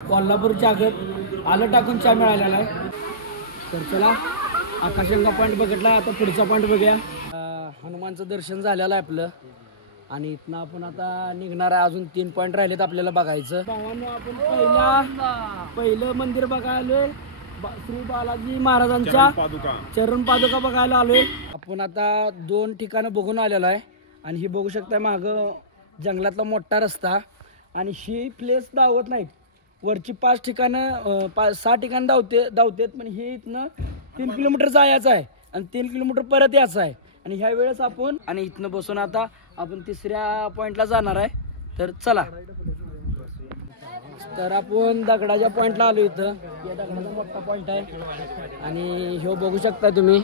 कोल्हापूरच्या आगत आलं टाकून चहा मिळालेला आहे. तर चला आकाशगंगा पॉईंट बघितला, आता पुढचा पॉईंट बघूया. हनुमानचं दर्शन झालेलं आहे आपलं आणि इथनं आपण आता निघणार आहे. अजून 3 पॉईंट राहिलेत आपल्याला बघायचं. भावांनो, आपण पहिलं मंदिर बघायला श्री बालाजी महाराजांच्या चरण पादुका बघायला आलोय. आपण आता 2 ठिकाणं बघून आलेलो आहे आणि ही बघू शकता मागं जंगलातला मोठा रस्ता. आणि ही प्लेस दावत नाहीत, वरची 5 ठिकाणं 6 ठिकाण धावतेत, पण ही इथनं 3 किलोमीटर जायचं आहे आणि 3 किलोमीटर परत यायचं आहे. आणि ह्या वेळेस आपण आणि इथनं बसून आता आपण 3ऱ्या पॉइंटला जाणार आहे. तर चला, तर आपण दगडाच्या पॉइंटला आलो. इथं या दगडाचा मोठा पॉइंट आहे आणि हे बघू शकता तुम्ही.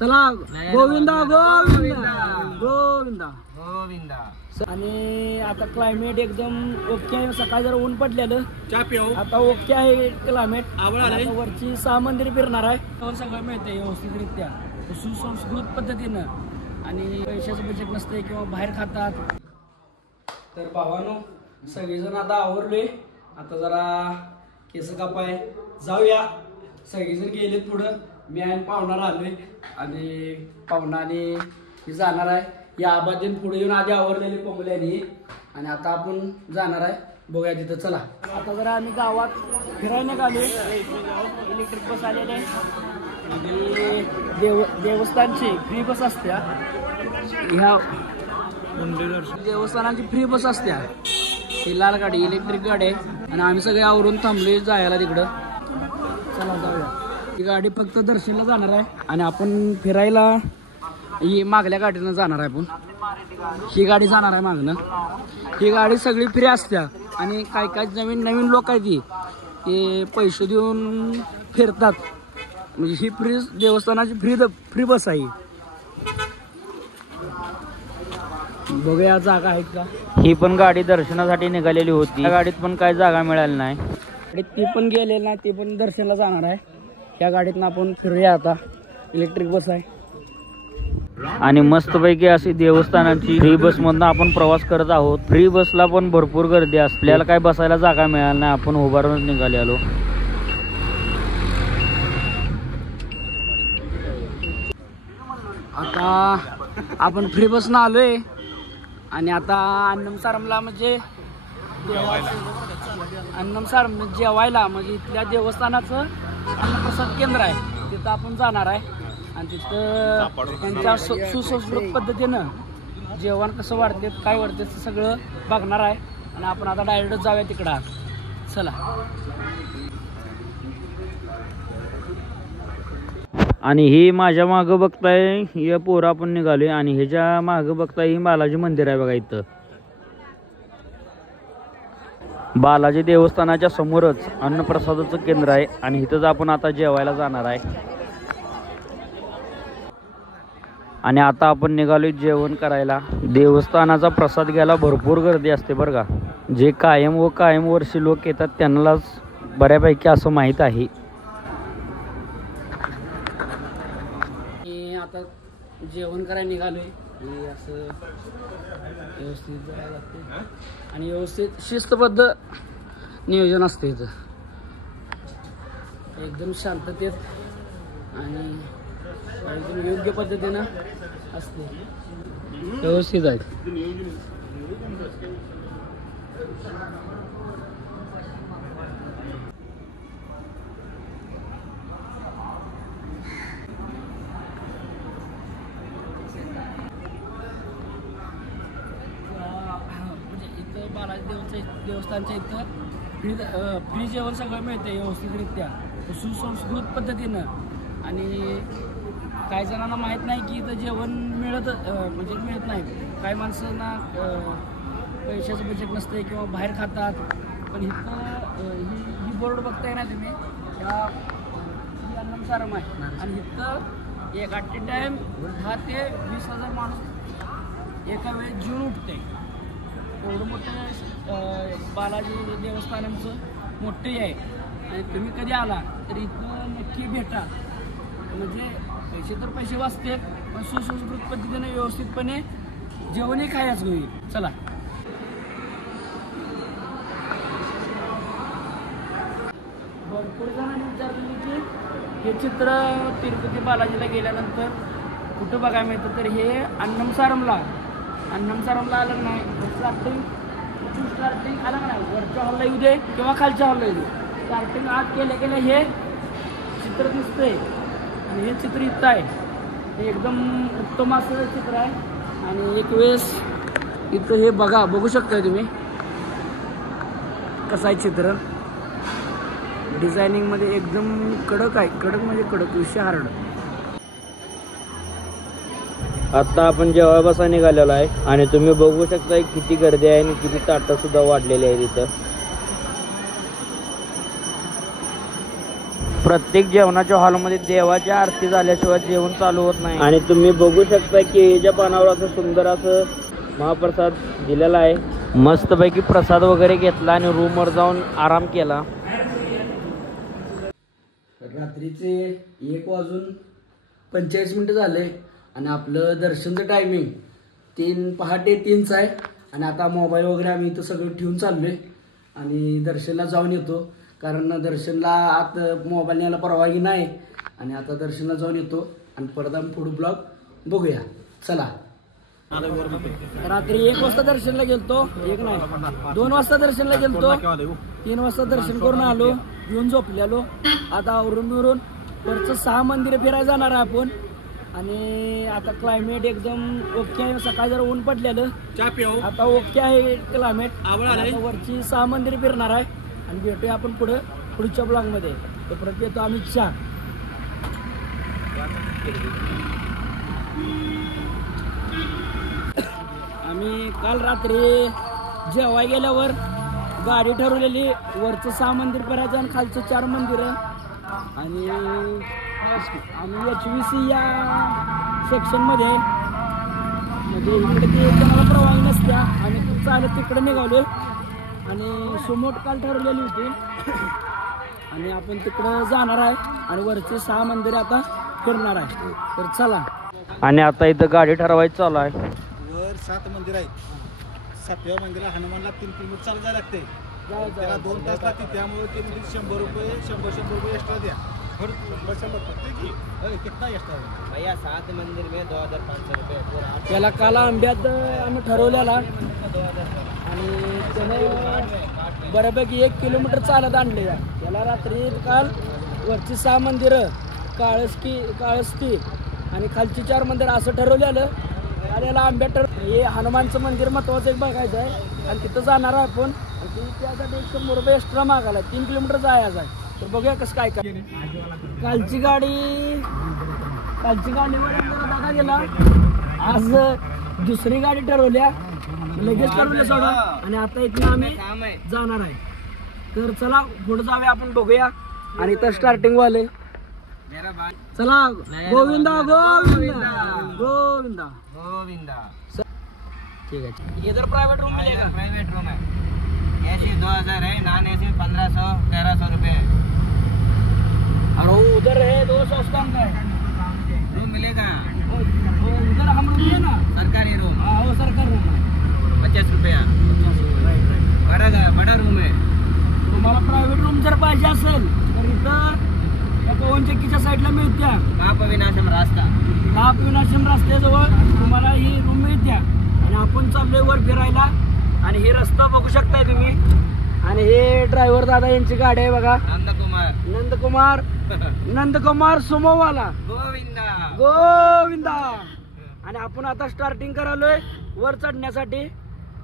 चला, गोविंदा गोविंदा गोविंदा गोविंदा. आणि आता क्लायमेट एकदम ओके आहे. सकाळी जर ऊन पडलेलं आता ओके आहे क्लायमेट. वरची 6 मंदिर फिरणार आहे. सगळं मिळते व्यवस्थितरित्या सुसंस्कृत पद्धतीनं आणि पैशाचं बजेट नसते किंवा बाहेर खातात. तर भावानो, सगळेजण आता आवरले. आता जरा केस कापाय जाऊया. सगळेजण गेलेत पुढं, मी आणि पाहुणार आलोय आणि पाहुणाने जाणार आहे. या आबादीन पुढे येऊन आधी आवरलेली कोंबल्यानी आणि आता आपण जाणार आहे. बघूया तिथं. चला, आता जरा आम्ही गावात फिरायला निघालो. इलेक्ट्रिक बस आलेले आणि देवस्थानची फ्री बस असत्या. ह्या देवस्थानाची फ्री बस असत्या. ही लाल गाडी इलेक्ट्रिक गाडी आहे आणि आम्ही सगळे आवरून थांबले जायला तिकडं. चला जाऊया. ही गाडी फक्त दर्शनला जाणार आहे आणि आपण फिरायला ही मागल्या गाडीनं जाणार आहे. आपण ही गाडी जाणार आहे मागणं. ही गाडी सगळी फ्री असत्या आणि काय काय नवीन लोक आहेत ते पैसे देऊन फिरतात. म्हणजे ही फ्री देवस्थानाची फ्री बस आहे. बघूया जागा आहेत का. ही पण गाडी दर्शनासाठी निघालेली होती. त्या गाडीत पण काही जागा मिळाली नाही. ती पण गेलेली नाही, ती पण दर्शनाला जाणार आहे. या गाडीतनं आपण फिरूया. आता इलेक्ट्रिक बस आहे आणि मस्तपैकी अशी देवस्थानाची फ्री बस मधनं आपण प्रवास करत आहोत. फ्री बसला पण भरपूर गर्दी असते. आपल्याला काय बसायला जागा मिळाली नाही, आपण उभारूनच निघाले आलो. आता आपण फ्री बसनं आलोय आणि आता अन्नमसारमला म्हणजे जेवायला म्हणजे इथल्या देवस्थानाचं अन्नप्रसाद केंद्र आहे, तिथं आपण जाणार आहे. आणि तिथं त्यांच्या सुसंस्कृत पद्धतीनं जेवण कसं वाढते, काय वाढते ते सगळं बघणार आहे. आणि आपण आता डायरेक्ट जाऊया तिकडं. चला. आणि ही माझ्या मागं बघताय हे पोरं आपण निघालोय आणि ह्याच्या मागं बघताय ही बालाजी मंदिर आहे बघा. इथं बालाजी देवस्थानाच्या समोरच अन्नप्रसादाचं केंद्र आहे आणि इथंच आपण आता जेवायला जाणार आहे. आणि आता आपण निघालोय जेवण करायला. देवस्थानाचा प्रसाद घ्यायला भरपूर गर्दी असते बरं का. जे कायम वर्षी लोक येतात त्यांनाच बऱ्यापैकी असं माहीत आहे. आता जेवण करायला निघालोय. असं व्यवस्थित जायला लागते आणि व्यवस्थित शिस्तबद्ध नियोजन असते इथं. एकदम शांततेत आणि एकदम योग्य पद्धतीनं असते. व्यवस्थित आहे. बालाजी देवस्थानच्या इथं फ्री जेवण सगळं मिळते व्यवस्थितरित्या सुसंस्कृत पद्धतीनं. आणि काही जणांना माहीत नाही की इथं जेवण मिळत नाही. काही माणसांना पैशाचं बजेट नसते किंवा बाहेर खातात. पण इथं ही बोर्ड बघताय ना तुम्ही, ही अन्नमसारम आहे आणि इथं एक ॲट ए टाईम 10 ते 20,000 माणूस एका वेळेस जेवून उठते. एवढं मोठं बालाजी देवस्थानाचं मोठंही आहे आणि तुम्ही कधी आला तर इथं नक्की भेटा. म्हणजे पैसे वाचते पण सुसंस्कृत पद्धतीने व्यवस्थितपणे जेवणही खायचं होईल. चला. भरपूर जणांनी विचारलेली की हे चित्र तिरुपती बालाजीला गेल्यानंतर कुठं बघायला मिळतं, तर हे अन्नमसारमला आलं नाही. स्टार्टिंग आलं का नाही, वरच्या हॉलला येऊ दे किंवा खालच्या हॉलला येऊ दे, स्टार्टिंग आत गेल्या हे चित्र दिसतंय. आणि हे चित्र इथं आहे, हे एकदम उत्तम असं चित्र आहे. आणि एक वेळेस इथं हे बघू शकता तुम्ही कसं आहे चित्र. डिझायनिंगमध्ये एकदम कडक आहे, कडक म्हणजे कडक, विषय हार्ड. आता आपण जेव्हा बसा निघालेलो आहे आणि तुम्ही बघू शकता किती गर्दी आहे आणि किती ताटं सुद्धा वाढलेली आहे तिथं. प्रत्येक जेवणाच्या हॉलमध्ये देवाची आरती झाल्याशिवाय जेवण चालू होत नाही. आणि तुम्ही बघू शकता की ह्याच्या पानावर असं सुंदर असं महाप्रसाद दिलेला आहे. मस्तपैकी प्रसाद वगैरे घेतला आणि रूमवर जाऊन आराम केला. रात्रीचे 1:45 झाले आणि आपलं दर्शनचं टायमिंग पहाटे 3चं आहे. आणि आता मोबाईल वगैरे आम्ही इथं सगळं ठेवून चाललोय आणि दर्शनला जाऊन येतो, कारण दर्शनला आत मोबाईल न्यायला परवानगी नाही. आणि आता दर्शनला जाऊन येतो आणि परत आम्ही पुढे ब्लॉग बघूया. चला. रात्री 1 वाजता दर्शनला गेलतो, 2 वाजता दर्शनला गेलतो, 3 वाजता दर्शन करून आलो, येऊन झोपलेलो. आता आवरून बिरून वरचं 6 मंदिरं फिरायला जाणार आहे आपण. आणि आता क्लायमेट एकदम ओके आहे. सकाळी जरा ऊन पडलेलं, आता ओके आहे क्लायमेट. वरची 6 मंदिरं फिरणार आहे आणि भेटूया आपण पुढच्या ब्लॉगमध्ये. तोपर्यंत येतो आम्ही चहा. आम्ही काल रात्री जेवाय गेल्यावर गाडी ठरवलेली, वरचं 6 मंदिर करायचं आणि खालचं 4 मंदिरं. आणि आम्ही HVC या सेक्शनमध्ये म्हणजे इकडे ते कोणाला परवानगी नसत्या, आम्ही चालत तिकडे निघालो. आणि सुमोट काल ठरवलेली होती आणि आपण तिकडं जाणार आहे आणि वरचे 6 मंदिरं आता करणार आहे. तर चला. आणि आता इथं गाडी ठरवायची चालू आहे. वर 7 मंदिर आहेत. 7व्या मंदिरात हनुमानला 3 किलोमीटर चालत जायला लागते, त्याला 2 तास लागते. त्यामुळे ते म्हणजे 100 रुपये 100 एक्स्ट्रा द्या. कितना एक्स्ट्रा भैया? 7 मंदिर में 2500 रुपये. त्याला काल आंब्यात आम्ही ठरवलेला आणि त्याने बऱ्यापैकी 1 किलोमीटर चालत आणले. त्याला रात्री काल वरची 6 मंदिरं, काळस्ती आणि खालची 4 मंदिरं असं ठरवलेलं. आणि याला आंब्यात हे हनुमानचं मंदिर महत्वाचं एक बघायचं आहे आणि तिथं जाणार आहे आपण. आणि त्यासाठी 100 रुपये एक्स्ट्रा मागायला, 3 किलोमीटर जायचं आहे. तर बघूया कसं काय कालची गाडी बघा गेला. आज दुसरी गाडी ठरवल्या, लगेच ठरवल्या सोडा. आणि आता इथनं आम्ही जाणार आहे. तर चला पुढे जाऊया आपण, बघूया. आणि इथं स्टार्टिंग वाले चला. गोविंदा गोविंदा गोविंदा गोविंदा. ठीक है. इधर प्राइवेट रूम मिलेगा? प्राइवेट रूम है. AC 2000 है, नॉन AC 1500-1300 रुपये. और उधर है 200 का है रूम मिलेगा. उधर हम रूम है ना, सरकारी रूम. हाँ वो सरकार रूम है, 50 रुपया. बड़ा रूम आहे. तुम्हाला प्रायव्हेट रूम जर पाहिजे असेल तर इथं या पवन चक्कीच्या साईडला मिळत्या. महापविनाशम रस्त्याजवळ तुम्हाला ही रूम मिळत्या. आणि आपण चाललोय वर फिरायला. आणि हे रस्ता बघू शकताय तुम्ही. आणि हे ड्रायव्हर दादा यांची गाडी आहे बघा, नंदकुमार सुमोवाला. गोविंदा. आणि आपण आता स्टार्टिंग करालोय वर चढण्यासाठी.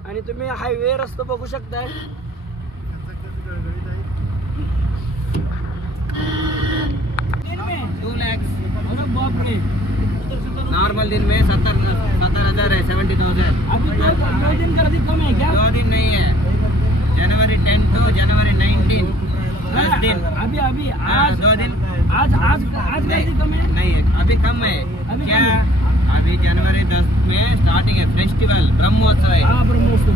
आणि तुम्ही हायवे रस्ता बघू शकताय. बापरे. नॉर्मल दिन में 70,000 है, 70,000. अभी 2 दिन गर्दी कम है क्या? 2 दिन नहीं है. जनवरी 10 to जनवरी 19, 10 दिन. अभी आज 2 दिन. आज गर्दी कम है? नहीं है, अभी कम है. क्या? अभी जनवरी 10 में स्टार्टिंग है फेस्टिवल, ब्रह्मोत्सव है. हाँ, ब्रह्मोत्सव.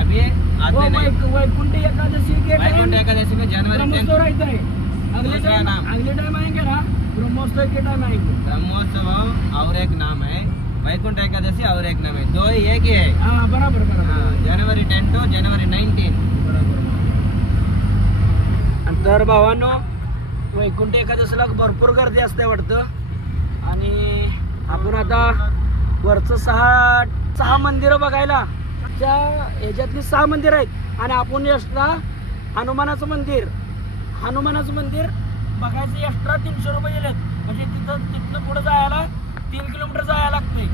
अभी आते नहीं. वैकुंठ एकादशी के वैकुंठ एकादशी में जनवरी 10. ब्रह्मोत्सव रहता है. अगले टाइम आएंगे ना, ब्रह्मोत्सव के टाइम आएंगे. ब्रह्मोत्सव और एक नाम है, वैकुंठ एकादशी और एक नाम है. 2 ही एक ही है. हाँ, बराबर. January 10 to January 19. तर भावांनो वैकुंठ एकादशीला भरपूर गर्दी असते वाटतं आणि आपण आता वरचं सहा मंदिरं बघायला त्या ह्याच्यातली 6 मंदिर आहेत आणि आपण एक्स्ट्रा हनुमानाचं मंदिर बघायचं एक्स्ट्रा 300 रुपये दिलेत म्हणजे तिथनं पुढं जायला 3 किलोमीटर जायला लागते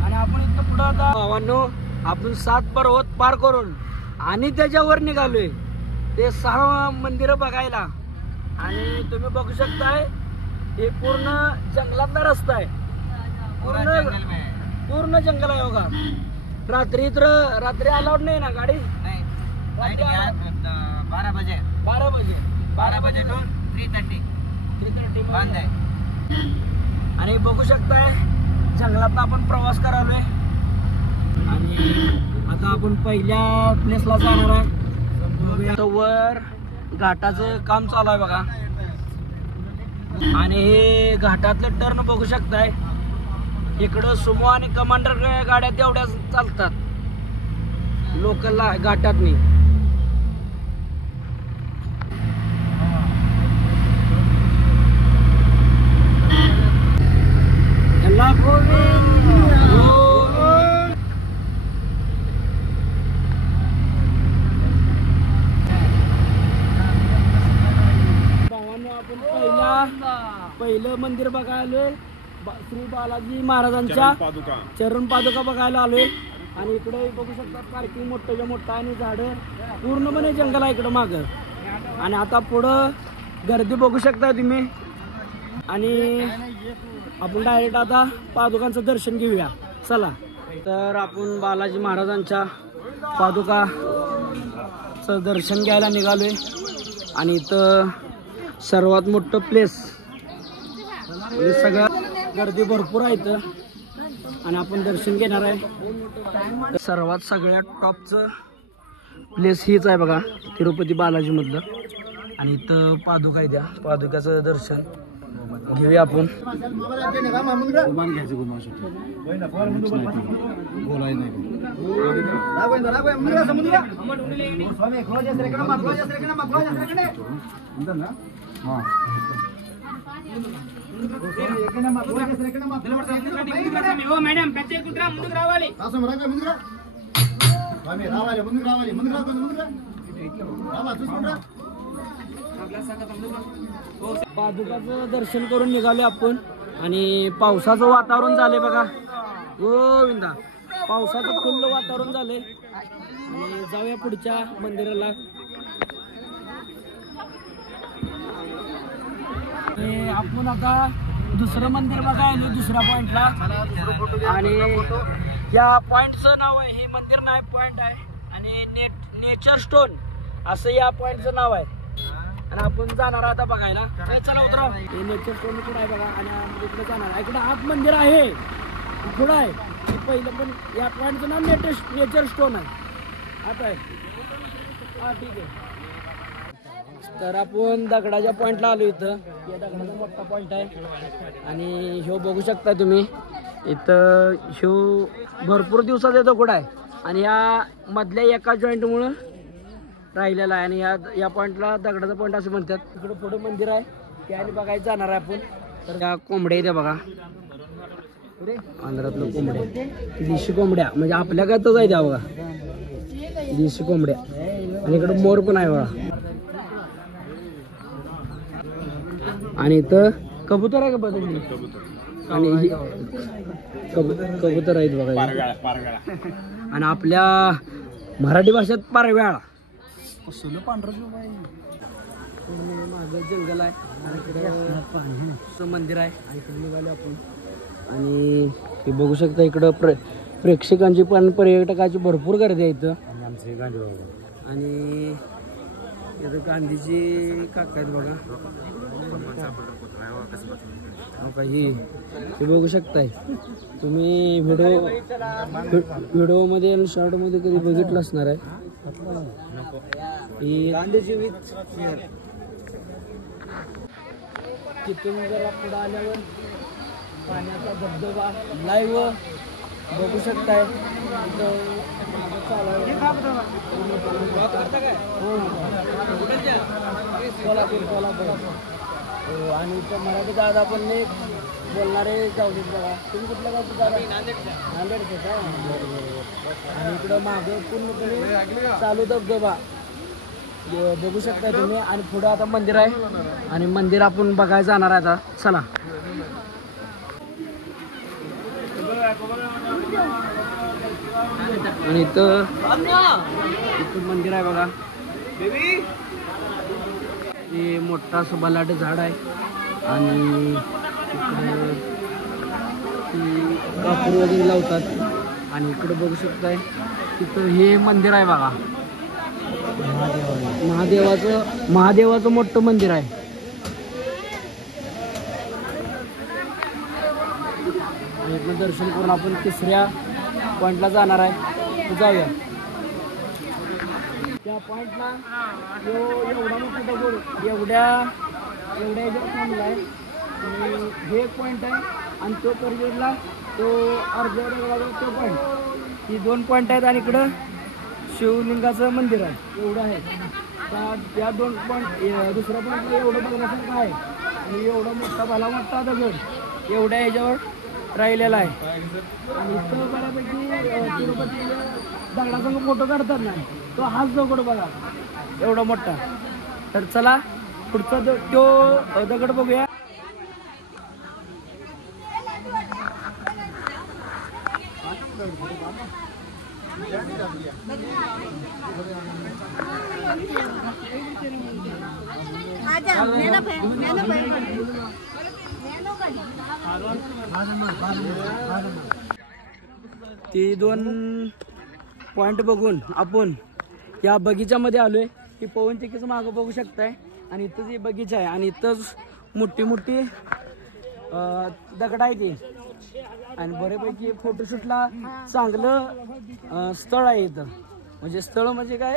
आणि आपण इथनं पुढं आता भावांनो आपण 7 पर्वत पार करून आणि त्याच्यावर निघालोय ते 6 मंदिरं बघायला आणि तुम्ही बघू शकताय हे पूर्ण जंगलातला रस्ता आहे पूर्ण जंगल आहे बघा रात्री अलाउड नाही ना गाडी 12 बजे टू 3:30 बंद आहे आणि बघू शकताय जंगलात आपण प्रवास करालोय आणि आता आपण पहिल्या प्लेसला जाणार आहे वर घाटाचं काम चालू आहे बघा आणि हे घाटातलं टर्न बघू शकताय इकडं सुमो आणि कमांडर गाड्या तेवढ्या चालतात लोकलला घाटातनी पहिलं मंदिर बघायला आलोय श्री बालाजी महाराजांच्या चरण पादुका बघायला आलोय आणि इकडे बघू शकता पार्किंग मोठं आणि झाडं पूर्णपणे जंगल आहे इकडं मागं आणि आता पुढं गर्दी बघू शकता तुम्ही आणि आपण डायरेक्ट आता पादुकांचं दर्शन घेऊया चला तर आपण बालाजी महाराजांच्या पादुकाचं दर्शन घ्यायला निघालोय आणि इथं सर्वात मोठं प्लेस सगळं गर्दी भरपूर आहे इथं आणि आपण दर्शन घेणार आहे सर्वात सगळ्यात टॉपचं प्लेस हीच आहे बघा तिरुपती बालाजी मधलं आणि इथं पादुका आहे त्या पादुकाचं दर्शन घेऊया आपण पादुकाचं दर्शन करून निघाले आपण आणि पावसाचं वातावरण झालंय बघा गोविंदा पावसाचं फुल्ल वातावरण झालंय आणि जाऊया पुढच्या मंदिराला आपण आता दुसरं मंदिर बघायला दुसऱ्या पॉइंटला आणि या पॉइंटचं नाव आहे हे मंदिर नाही पॉइंट आहे आणि नेचर स्टोन असं या पॉइंटचं नाव आहे आणि आपण जाणार आता बघायला चला उतरा हे नेचर स्टोन कुठं आहे बघा आणि इकडे जाणार इकडे आत मंदिर आहे पुढं आहे पहिलं पण या पॉइंटचं नाव नेचर स्टोन आहे आता आहे हा ठीक आहे तर आपण दगडाच्या पॉइंटला आलो इथं या दगडाचा मोठा पॉइंट आहे आणि ह्यो बघू शकता तुम्ही इथं ह्यो भरपूर दिवसात येतो कुठं आहे आणि या मधल्या एका जॉईंटमुळं राहिलेला आहे आणि या पॉइंटला दगडाचा पॉइंट असं म्हणतात तिकडं पुढं मंदिर आहे त्याने बघायला जाणार आहे आपण तर त्या कोंबड्या इथे बघा आंध्रातलं कोंबड्या देशी कोंबड्या म्हणजे आपल्या गातच आहे त्या बघा देशी कोंबड्या आणि इकडं मोर पण आहे बघा आणि इथं कबूतर आहे का बघा आणि कबूतर आहेत बघा आणि आपल्या मराठी भाषेत पारव्याळा माझं जंगल आहे आणि इकडं मंदिर आहे इकडे निघाले आपण आणि हे बघू शकता इकडं प्रेक्षकांची पण पर्यटकाची भरपूर गर्दी आहे इथं आणि इथं गांधीजी काका आहेत बघा काही हे बघू शकताय तुम्ही व्हिडिओ मध्ये आणि शॉर्ट मध्ये कधी बघितलं असणार आहे गांधीजी तिथून जरा पुढे आल्यावर पाण्याचा धबधबा लाईव्ह बघू शकताय सोलापूर हो. आणि इथं मराठी दादा पण एक बोलणारे जाऊदेत बघा. तुम्ही कुठल्या गावचे दादा? नांदेडचे का? आणि इकडं मागं पूर्णपणे चालू धबधबा बघू शकता तुम्ही. आणि पुढं आता मंदिर आहे आणि मंदिर आपण बघायला जाणार आहे आता. चला. आणि इथं मंदिर आहे बघा. हे मोठा असं बलाट झाड आहे आणि कापूर वगैरे लावतात. आणि इकडे बघू शकताय तिथं हे मंदिर आहे बघा. महादेवाचं मोठं मंदिर आहे. इथनं दर्शन करून आपण तिसऱ्या पॉइंटला जाणार आहे. जाऊया. त्या पॉइंटला एवढा मोठा दगड एवढ्या याच्यावर थांबला आहे. आणि हे एक पॉईंट आहे आणि तो परिसरला तो अर्ध्या दगडाचा तो पॉईंट. ही 2 पॉईंट आहेत. आणि इकडं शिवलिंगाचं मंदिर आहे. एवढं आहे. त्या 2 पॉईंट दुसऱ्या पॉईंटला एवढं बघण्यासारखं आहे. आणि एवढा मोठा दगड एवढ्या ह्याच्यावर राहिलेला आहे. आणि इथं बऱ्यापैकी तिरुपती दगडासंग फोटो काढतात ना, तो हाच दगड बघा एवढा मोठा. तर चला पुढचा तो दगड बघूया. ती 2 पॉइंट बघून आपण या बगीच्यामध्ये आलोय. ही पवन चक्कीचं मागं बघू शकताय. आणि इथं जी बगीचा आहे आणि इथंच मोठी दगड आहे ती. आणि बऱ्यापैकी फोटोशूटला चांगलं स्थळ आहे इथं. म्हणजे स्थळ म्हणजे काय,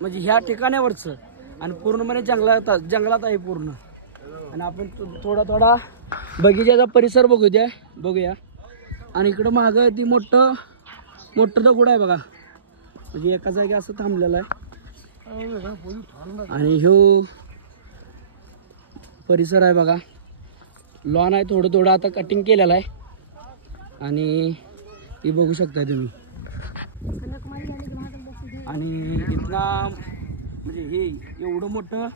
म्हणजे ह्या ठिकाणावरचं आणि पूर्णपणे जंगलात आहे पूर्ण. आणि आपण थोडा बगीच्याचा परिसर बघूया. आणि इकडं मागं ती मोठं दगड आहे बघा. म्हणजे एका जागी असं थांबलेलं आहे. आणि ह्यो परिसर आहे बघा. लॉन आहे थोडं आता कटिंग केलेलं आहे. आणि हे बघू शकताय तुम्ही. आणि इथला म्हणजे हे एवढं मोठं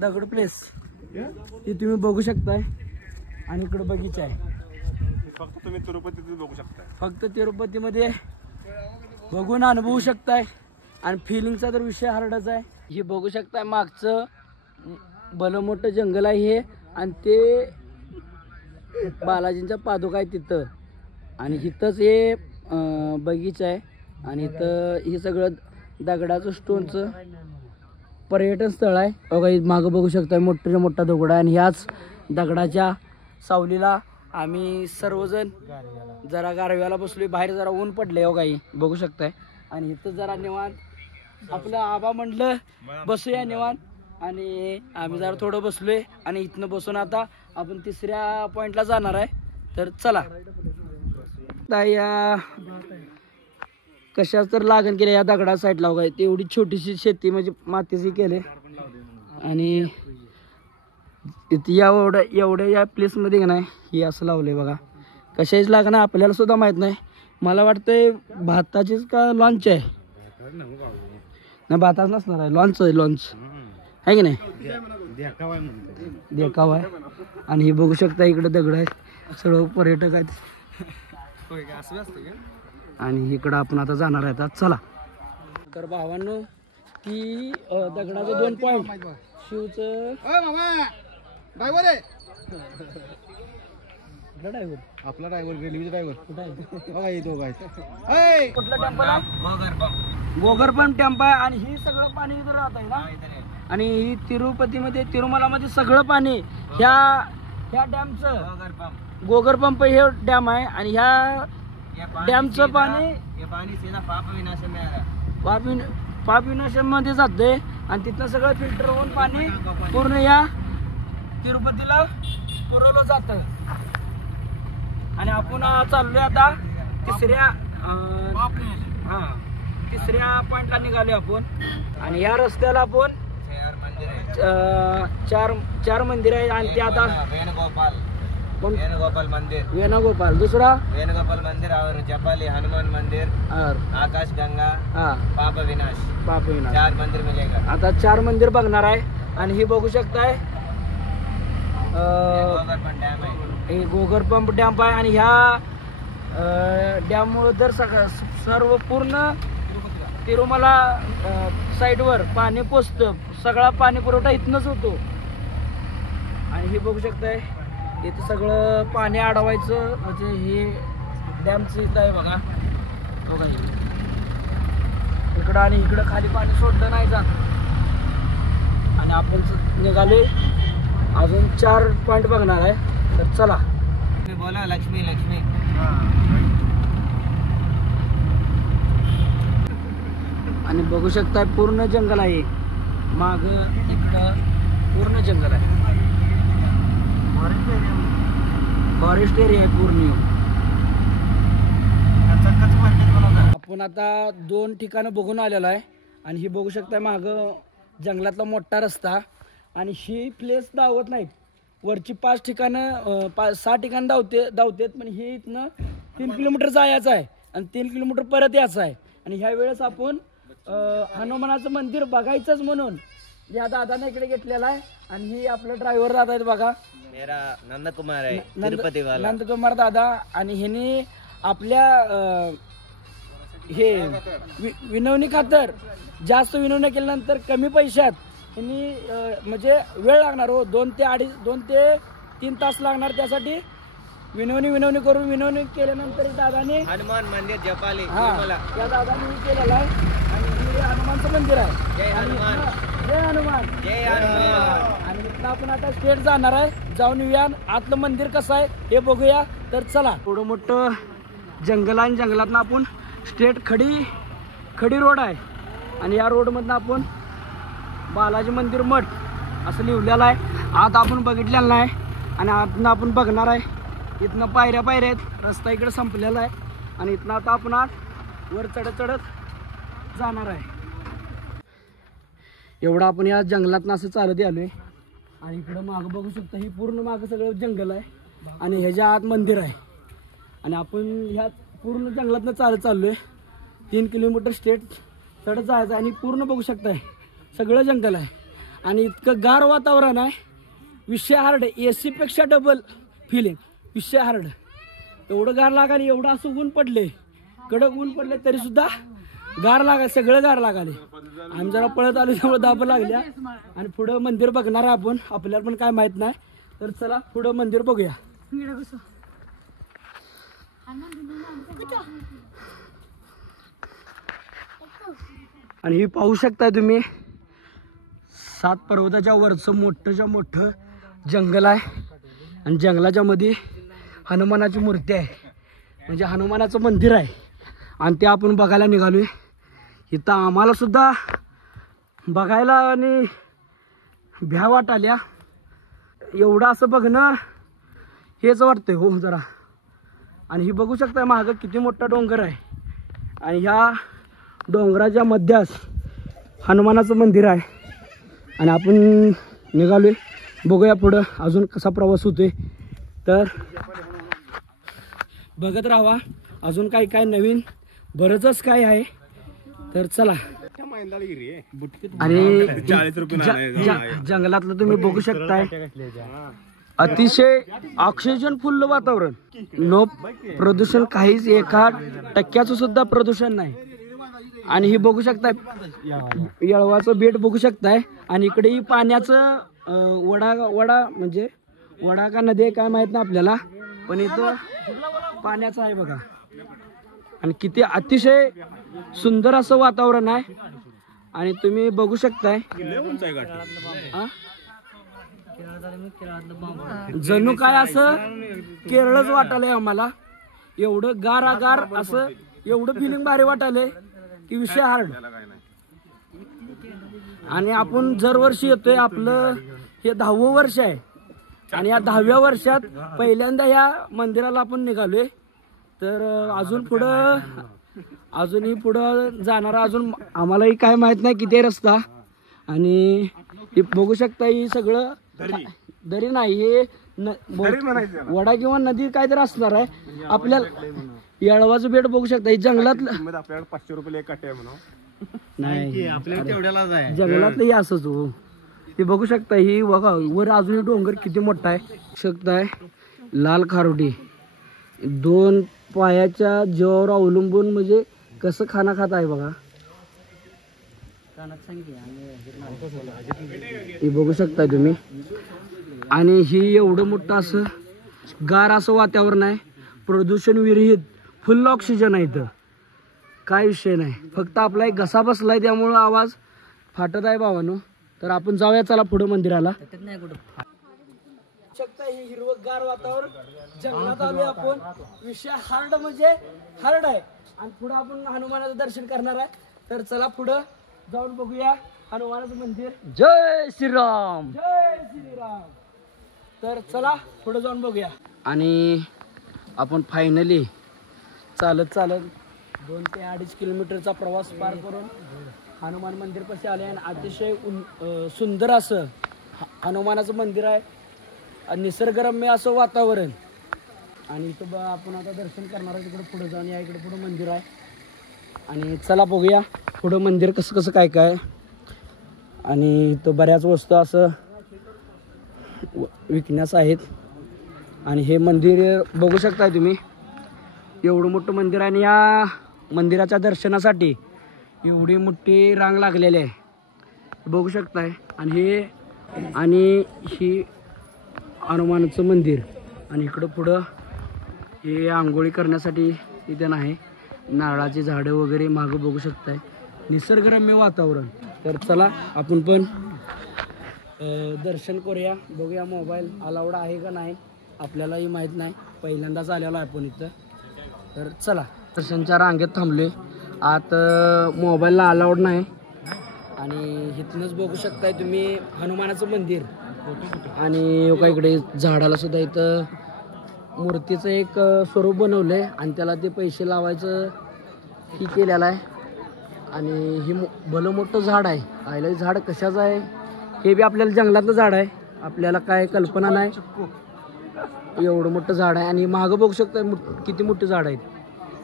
दगड प्लेस ते तुम्ही बघू शकताय. आणि इकडं बगीचा आहे. फक्त तुम्ही तिरुपतीत बघू शकता. फक्त तिरुपतीमध्ये बघून अनुभवू शकताय. आणि फिलिंगचा तर विषय हार्डच आहे. हे बघू शकताय मागचं भलं मोठं जंगल आहे हे. आणि ते बालाजींच्या पादुका आहे तिथं. आणि इथंच हे बगीचा आहे. आणि इथं हे सगळं दगडाचं स्टोनचं पर्यटन स्थळ आहे. बघा मागं बघू शकताय मोठा दगड आहे. आणि ह्याच दगडाच्या सावलीला आम्ही सर्वजण जरा गारव्याला बसलोय. बाहेर जरा ऊन पडले हो काही बघू शकताय. आणि इथं जरा निवांत आपलं आबा म्हटलं बसूया निवांत. आणि आम्ही जरा थोडं बसलोय. आणि इथनं बसून आता आपण तिसऱ्या पॉइंटला जाणार आहे. तर चला. या कशाच तर लागण केलं या दगडा साईडला बघा. एवढी छोटीशी शेती म्हणजे मातीची केले. आणि एवढ्या या प्लेसमध्ये का नाही हे असं लावलंय बघा. कशाच लागणं आपल्याला सुद्धा माहित नाही. मला वाटतंय भाताचीच का लॉन्च आहे. नाही भाताच नसणार आहे. लॉन्च आहे की नाही. देखावा आहे. आणि हे बघू शकता इकडे दगड आहेत. सर्व पर्यटक आहेत. आणि इकडं आपण आता जाणार आहे. आता चला. तर भावांनो ती दगडाचं 2 पॉइंट शिवचं ड्रायव्हर आहे. कुठला ड्रायव्हर? आपला ड्रायव्हर रेल्वेचा ड्रायव्हर कुठं आहे? बघा हे दोघं आहेत. कुठलं टेम्पल आहे? गोगरपम टेम्पल आहे. आणि ही सगळं पाणी इथं राहत आहे ना. आणि ही तिरुपतीमध्ये तिरुमलामध्ये सगळं पाणी ह्या डॅमचं गोगरपंप हे डॅम आहे. आणि ह्या डॅमचं पाणी पाप विनाशम मध्ये जाते. आणि तिथनं सगळं फिल्टर होऊन पाणी पूर्ण या तिरुपतीला पुरवलं जातं. आणि आपण चाललोय आता तिसऱ्या तिसऱ्या पॉइंटला निघालो आपण. आणि या रस्त्याला आपण चार मंदिर आहे. आणि ते आता वेणुगोपाल मंदिर, वेणुगोपाल, दुसरा वेणुगोपाल मंदिर और जपाली हनुमान मंदिर और आकाश गंगा, पाप विनाश, 4 मंदिर मिलेगा. आता 4 मंदिर बघणार आहे. आणि हे बघू शकताय डॅम आहे, हे गोगर पंप डॅम आहे. आणि ह्या डॅम जर सर्व पूर्ण तिरुमला साईडवर पाणी पोचतं. सगळा पाणी पुरवठा इथनच होतो. आणि हे बघू शकताय इथं सगळं पाणी अडवायचं म्हणजे हे डॅमचं इथं आहे बघा. इकडं आणि इकडं खाली पाणी सोडलं नाही जात. आणि आपण निघाले अजून 4 पॉइंट बघणार आहे. तर चला. बोला लक्ष्मी लक्ष्मी. आणि बघू शकताय पूर्ण जंगल आहे. माग इकडं पूर्ण जंगल आहे. फॉरेस्ट एरिया आहे पूर्ण. आपण आता 2 ठिकाणं बघून आलेलो आहे. आणि ही बघू शकताय माग जंगलातला मोठा रस्ता. आणि ही प्लेस दावत नाहीत. वरची 5 ठिकाणं 6 ठिकाणं धावतेत. पण हे इथनं 3 किलोमीटर जायचं आहे आणि 3 किलोमीटर परत यायचं आहे. आणि ह्या वेळेस आपण हनुमानाचं मंदिर बघायचंच म्हणून या दादाने इकडे घेतलेला आहे. आणि ही आपलं ड्रायव्हर दादा आहेत बघा, मेरा नंदकुमार आहे, तिरुपती वाला नंदकुमार दादा. आणि ह्यांनी आपल्या हे विनवणी खातर जास्त विनवण्या केल्यानंतर कमी पैशात ह्यांनी म्हणजे वेळ लागणार हो 2 ते 3 तास लागणार. त्यासाठी विनवणी करून विनवणी केल्यानंतर दादाने हनुमान मंदिर जपाली त्या दादाने केलेलं आहे. आणि हे हनुमानचं मंदिर आहे. जय हनुमान, जय हनुमान, जय हनुमान. आणि इथं आपण आता स्टेट जाणार आहे. जाऊन येऊया. आतलं मंदिर कसं आहे हे बघूया. तर चला. थोडं मोठं जंगल आहे. जंगलातनं आपण स्टेट खडी रोड आहे. आणि या रोडमधनं आपण बालाजी मंदिर मठ असं लिहिलेलं आहे. आत आपण बघितलेलं नाही. आणि आतनं आपण बघणार आहे. इथनं पायऱ्या आहेत. रस्ता इकडे संपलेला आहे. आणि इथनं आता आपण आत वर चढत जाणार आहे. एवढं आपण या जंगलातनं असं चालत आलोय. आणि इकडं मागं बघू शकता ही पूर्ण मागं सगळं जंगल आहे. आणि ह्याच्या आत मंदिर आहे. आणि आपण ह्या पूर्ण जंगलातनं चाललोय. 3 किलोमीटर स्टेट चढत जायचं. आणि पूर्ण बघू शकताय सगळं जंगल आहे. आणि इतकं गार वातावरण आहे. विषय हार्ड. AC पेक्षा डबल फिलिंग. विषय हार्ड. एवढं गार लागाले. एवढं असं ऊन पडले, कडक ऊन पडले तरी सुद्धा गार लागाले. सगळं गार लागाले. आम्ही जरा पळत आलो त्यामुळे दाब लागल्या. आणि पुढं मंदिर बघणार आहे आपण. आपल्याला पण काय माहित नाही. तर चला पुढं मंदिर बघूया. आणि ही पाहू शकताय तुम्ही 7 पर्वताच्या वरचं मोठं जंगल आहे. आणि जंगलाच्या मध्ये हनुमानाची मूर्ती आहे. म्हणजे हनुमानाचं मंदिर आहे. आणि ते आपण बघायला निघालोय. इथं आम्हाला सुद्धा बघायला आणि भ्या वाटाल्या. एवढं असं बघणं हेच वाटतंय हो जरा. आणि ही बघू शकताय मागं किती मोठा डोंगर आहे. आणि ह्या डोंगराच्या मध्यास हनुमानाचं मंदिर आहे. आणि आपण निघालोय. बघूया पुढं अजून कसा प्रवास होतोय. तर बघत राहा. अजून काय नवीन बरंच काय आहे. तर चला. आणि जंगलातलं तुम्ही बघू शकताय अतिशय ऑक्सिजन फुल्ल वातावरण. नो प्रदूषण काहीच 1% सुद्धा प्रदूषण नाही. आणि हे बघू शकताय येळवाचं बेट बघू शकताय. आणि इकडेही पाण्याचं वडा म्हणजे वडा का नदी काय माहित नाही आपल्याला. पण इथं पाण्याचं आहे बघा. आणि किती अतिशय सुंदर असं वातावरण आहे. आणि तुम्ही बघू शकताय जणू काय असं केरळच वाटालंय आम्हाला. एवढं गार असं एवढं फिलिंग भारी वाटालंय की विषय हार्ड. आणि आपण दरवर्षी येतोय. आपलं हे 10वं वर्ष आहे. आणि या 10व्या वर्षात पहिल्यांदा या मंदिराला आपण निघालोय. तर अजून पुढं अजूनही पुढं जाणार अजून आम्हालाही काय माहित नाही किती आहे रस्ता. आणि हे बघू शकता ही सगळं दरी नाही हे वडा किंवा नदी काहीतरी असणार आहे. आपल्याला येळवाचं बेट बघू शकता ही जंगलातलं आपल्याकडे 500 रुपये एक काटे आहे म्हणून. नाही आपल्याला तेवढ्यालाच आहे. जंगलातलंही असंच हो. ते बघू शकता ही बघा वर अजूनही डोंगर किती मोठा आहे शकताय. लाल खारोडी 2 पायाच्या जीवावर अवलंबून म्हणजे कसं खाना खात आहे बघा. हे बघू शकताय तुम्ही. आणि ही एवढं मोठं असं गार असं वातावरण आहे. प्रदूषण विरहित फुल ऑक्सिजन आहे इथं. काय विषय नाही. फक्त आपला एक घसा बसलाय त्यामुळं आवाज फाटत आहे भावानो. तर आपण जाऊया चला पुढे मंदिराला. शकता हे हिरवगार वातावरण जंगलात आलोय आपण. विषय हार्ड म्हणजे हार्ड आहे. आणि पुढे आपण हनुमानाचं दर्शन करणार आहे. तर चला पुढं जाऊन बघूया हनुमानाचं मंदिर. जय श्रीराम. जय श्रीराम. तर चला पुढे जाऊन बघूया. आणि आपण फायनली चालत चालत 2 ते 2.5 किलोमीटरचा प्रवास पार करून हनुमान मंदिर पाशी आले. आणि अतिशय सुंदर असं हनुमानाचं मंदिर आहे. निसर्गरम्य असं वातावरण. आणि इथं आपण आता दर्शन करणार आहे. तिकडे पुढे जाऊन या इकडे पुढे मंदिर आहे. आणि चला बघूया पुढं मंदिर कसं कसं काय काय. आणि इथं बऱ्याच वस्तू असं विकण्यास आहेत. आणि हे मंदिर बघू शकताय तुम्ही एवढं मोठं मंदिर आहे. आणि या मंदिराच्या दर्शनासाठी एवढी मोठी रांग लागलेली आहे बघू शकताय. आणि ही हनुमानाचं मंदिर. आणि इकडं पुढं हे आंघोळी करण्यासाठी इथे नाही. नारळाची झाडं वगैरे मागं बघू शकताय. निसर्गरम्य वातावरण. तर चला आपण पण दर्शन करूया. बघूया मोबाईल अलाउड आहे का नाही आपल्यालाही माहीत नाही. पहिल्यांदाच आलेलो आहे आपण इथं. तर चला दर्शनच्या रांगेत थांबलोय. आत मोबाईलला अलाउड नाही. आणि इथूनच बघू शकताय तुम्ही हनुमानाचं मंदिर. आणि का इकडे झाडाला सुद्धा इथं मूर्तीचं एक स्वरूप बनवलंय. आणि त्याला ते पैसे लावायचं ही केलेलं आहे. आणि ही भलं मोठं झाड आहे. आयला झाड कशाचं आहे हे बी आपल्याला जंगलातलं झाड आहे. आपल्याला काय कल्पना नाही. एवढं मोठं झाड आहे. आणि मागं बघू शकता किती मोठे झाड आहेत.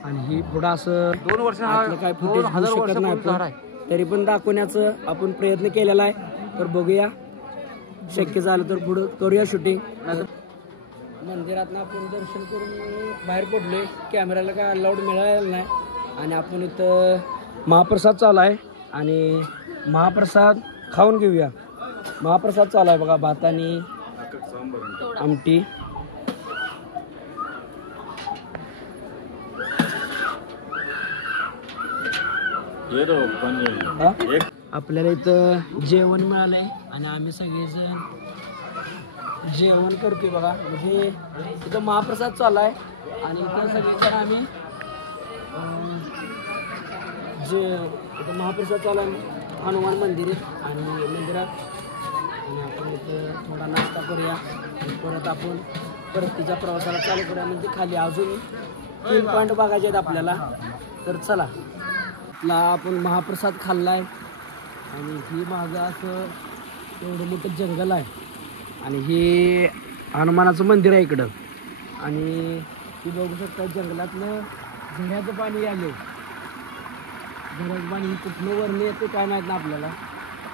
आणि ही पुढं असं 2 वर्ष काय फुटेज घेऊ शकत नाही आपण. तरी पण दाखवण्याचं आपण प्रयत्न केलेला आहे. तर बघूया शक्य झालं तर पुढं करूया शूटिंग. मंदिरातनं आपण दर्शन करून बाहेर पडलोय. कॅमेऱ्याला काय अलाउड मिळालेला नाही. आणि आपण इथं महाप्रसाद चालू आहे. आणि महाप्रसाद खाऊन घेऊया. महाप्रसाद चालू आहे बघा. भात आणि आमटी. आपल्याला इथं जेवण मिळालंय. आणि आम्ही सगळेजण जेवण करतोय बघा. म्हणजे इथं महाप्रसाद चालू आहे. आणि इथं सगळेजण आम्ही इथं महाप्रसाद चालू आहे हनुमान मंदिर आणि मंदिरात. आणि आपण इथं थोडा नाश्ता करूया. आणि परत आपण परतीच्या प्रवासाला चालू करूया. म्हणजे खाली अजून 3 पॉईंट बघायचे आहेत आपल्याला. तर चला आपण महाप्रसाद खाल्लाय. आणि ही मागं असं एवढं मोठं जंगल आहे. आणि हे हनुमानाचं मंदिर आहे इकडं. आणि ती बघू शकता जंगलातलं झऱ्याचं पाणी आले. झऱ्याचं पाणी कुठलं वरणे येते काय माहीत ना आपल्याला.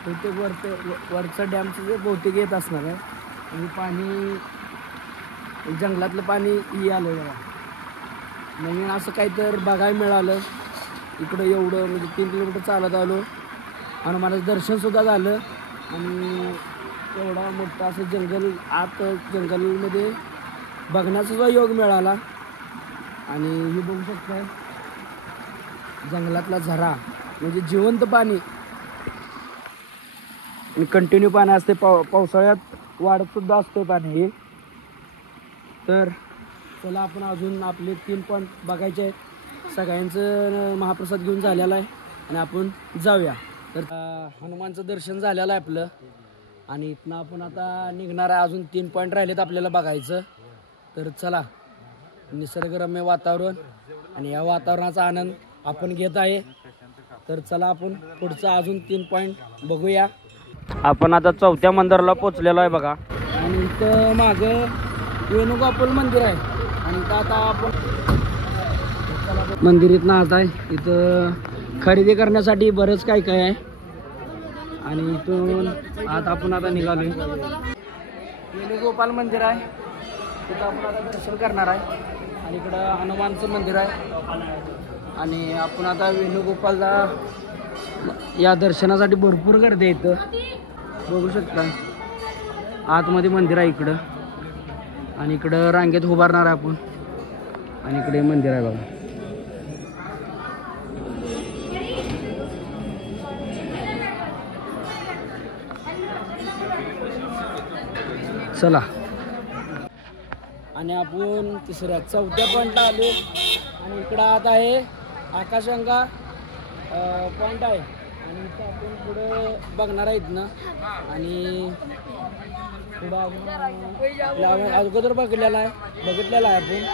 बहुतेक वरचं डॅमचं जे बहुतेक येत असणार आहे. आणि पाणी जंगलातलं पाणी ही आलं बघा. नवीन असं काही तर बघायला मिळालं. इकडं एवढं म्हणजे 3 किलोमीटर चालत आलो. हनुमानाचं दर्शनसुद्धा झालं. आणि एवढा मोठा असं जंगल आत जंगलमध्ये बघण्याचा सुद्धा योग मिळाला. आणि हे बघू शकता जंगलातला झरा म्हणजे जिवंत पाणी. आणि कंटिन्यू पाणी असते. पावसाळ्यात वाढत सुद्धा असते पाणी हे. तर चला आपण अजून आपले 3 पॉईंट बघायचे आहेत. सगळ्यांचं महाप्रसाद घेऊन झालेला आहे. आणि आपण जाऊया. तर हनुमानचं दर्शन झालेलं आहे आपलं. आणि इथनं आपण आता निघणार आहे. अजून 3 पॉईंट राहिलेत आपल्याला बघायचं. तर चला निसर्गरम्य वातावरण आणि या वातावरणाचा आनंद आपण घेत आहे. तर चला आपण पुढचा अजून 3 पॉईंट बघूया. आपण आता 4थ्या मंदिराला पोचलेलो आहे बघा. आणि इथं मागं वेणुगोपाल मंदिर आहे. आणि इथं आता आपण मंदिरातनं आत आहे. इथं खरेदी करण्यासाठी बरंच काय काय आहे. आणि इथून आता आपण आता निघालोय. वेणुगोपाल मंदिर आहे, तिथं आपण आता दर्शन करणार आहे. आणि इकडं हनुमानचं मंदिर आहे. आणि आपण आता वेणुगोपालला या दर्शनासाठी भरपूर गर्दी आहे. इथं बघू शकता आतमध्ये मंदिर आहे इकडं. आणि इकडं रांगेत उभारणार आहे आपण. आणि इकडे मंदिर आहे बघा. चला. आणि आपण 4थ्या पॉईंटला आलो. आणि इकडं आत आहे आकाशगंगा पॉईंट आहे. आणि इथं आपण पुढे बघणार आहेत ना. आणि पुढं अगोदर बघितलेला आहे आपण.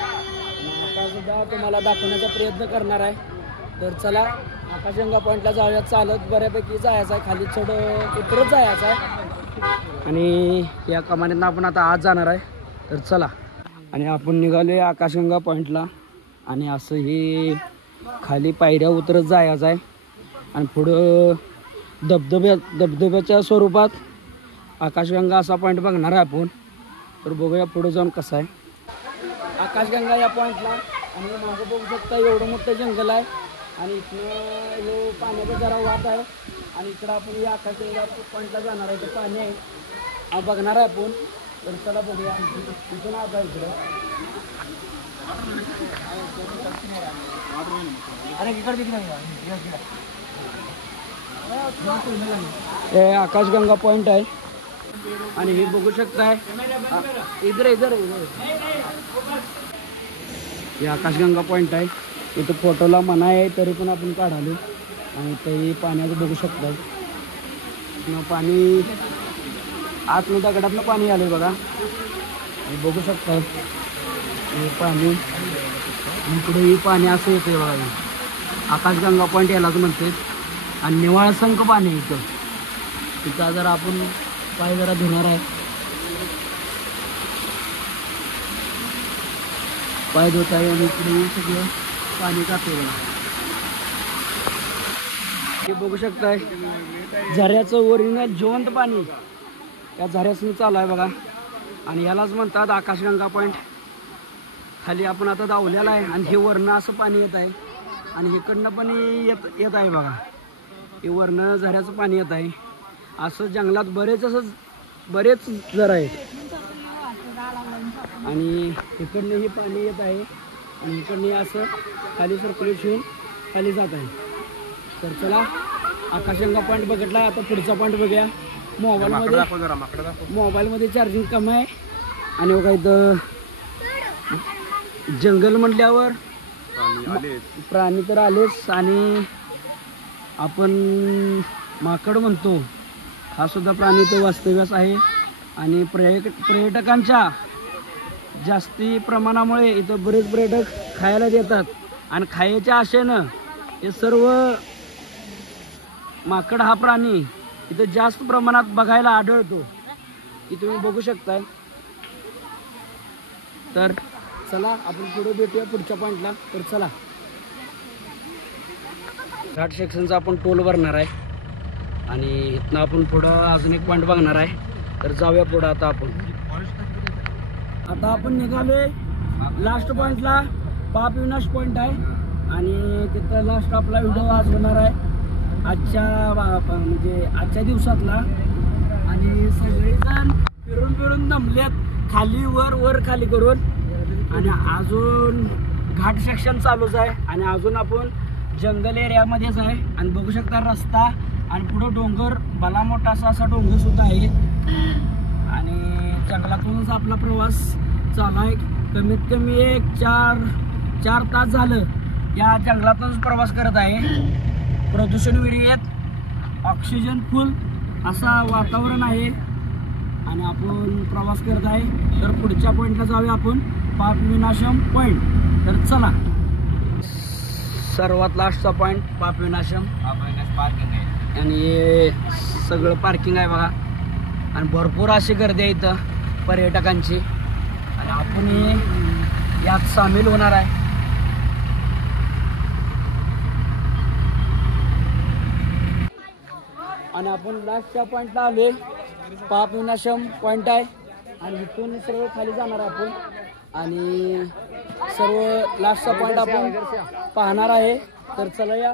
आता सुद्धा तुम्हाला दाखवण्याचा प्रयत्न करणार आहे. तर चला आकाशगंगा पॉईंटला जाऊया. चालत बऱ्यापैकी जायचं आहे, खाली थोडं उतरत जायचं आहे. आणि या कमानीतनं आपण आता आत जाणार आहे. तर चला. आणि आपण निघालो आकाशगंगा पॉईंटला. आणि असं हे खाली पायऱ्या उतरत जायचं आहे. आणि पुढं धबधब्याच्या स्वरूपात आकाशगंगा असा पॉईंट बघणार आहे आपण. तर बघूया पुढे जाऊन कसं आहे आकाशगंगा या पॉईंटला. आणि मागं बघू शकता एवढं मोठं जंगल आहे. आणि इथनं हे पाण्याचा जरा वाट आहे. आणि इकडं आपण या आकाशगंगा पॉईंटला जाणार आहे. तर पाणी आहे बघणार आहे आपण. तर चला बघूया. इथून आता इकडं हे आकाशगंगा पॉईंट आहे. आणि हे बघू शकताय इधर हे आकाशगंगा पॉईंट आहे. इथं फोटोला मना आहे तरी पण आपण काढालो. आणि ते पाण्याचं बघू शकताय. पाणी आतनं दगडातनं पाणी आलंय बघा. आणि बघू शकताय हे पाणी. इकडे हे पाणी असं येतंय बघा. आकाशगंगा पॉईंट यालाच म्हणते. आणि निवाळसंख पाणी आहे इथं. तिथं जरा आपण पाय जरा धुणार आहे. पाय धुत आहे. आणि इकडे सगळं पाणी जाते बघा. हे बघू शकताय झऱ्याचं ओरिजिनल जिवंत पाणी या झऱ्याचं चालू आहे बघा. आणि यालाच म्हणतात आकाशगंगा पॉईंट. खाली आपण आता धावलेला आहे. आणि हे वरनं असं पाणी येत आहे. आणि इकडनं पण येत आहे बघा. हे वरनं झऱ्याचं पाणी येत आहे. असं जंगलात बरेच झर आहेत. आणि इकडनं हे पाणी येत आहे. आणि इकडनं असं खाली सर्क्युलेट होऊन खाली जात आहे. तर चला आकाशगंगा पॉईंट बघितला. आता पुढचा पॉईंट बघूया. मोबाईलमध्ये चार्जिंग कमी आहे. आणि बघा इथं जंगल म्हटल्यावर प्राणी तर आलेच. आणि आपण माकड म्हणतो हा सुद्धा प्राणी इथं वास्तव्यास आहे. आणि पर्यटकांच्या जास्ती प्रमाणामुळे इथं बरेच पर्यटक खायला देतात. आणि खायच्या आशेनं हे सर्व माकड हा प्राणी इथं जास्त प्रमाणात बघायला आढळतो. की तुम्ही बघू शकताय. तर चला आपण पुढे भेटूया पुढच्या पॉईंटला. तर चला. घाट सेक्शनचा आपण टोल भरणार आहे. आणि इथनं आपण पुढं अजून एक पॉईंट बघणार आहे. तर जाऊया पुढं. आता आपण निघालोय लास्ट पॉईंटला. पाप विनाश पॉईंट आहे. आणि तिथं लास्ट आपला व्हिडिओ आज होणार आहे आजच्या दिवसातला. आणि सगळेजण फिरून दमलेत खाली वर खाली करून. आणि अजून घाट सेक्शन चालूच आहे. आणि अजून आपण जंगल एरियामध्येच आहे. आणि बघू शकता रस्ता. आणि पुढं डोंगर भला मोठा असा डोंगर सुद्धा आहे. आणि जंगलातूनच आपला प्रवास चालू आहे. कमीत कमी एक 4 तास झालं या जंगलातूनच प्रवास करत आहे. प्रदूषण विरहित ऑक्सिजन फुल असा वातावरण आहे. आणि आपण प्रवास करत आहे. तर पुढच्या पॉईंटला जाऊया आपण पाप विनाशम पॉईंट. तर चला. सर्वात लास्टचा पॉईंट पाप विनाशम पार्किंग आहे. आणि हे सगळं पार्किंग आहे बघा. आणि भरपूर अशी गर्दी आहे इथं पर्यटकांची. आणि आपण यात सामील होणार आहे. आणि आपण लास्टच्या पॉईंटला आलोय. पाप विनाशम पॉईंट आहे आणि इथून सर्व खाली जाणार आहे आपण. आणि सर्व लास्टचा पॉईंट आपण पाहणार आहे. तर चला या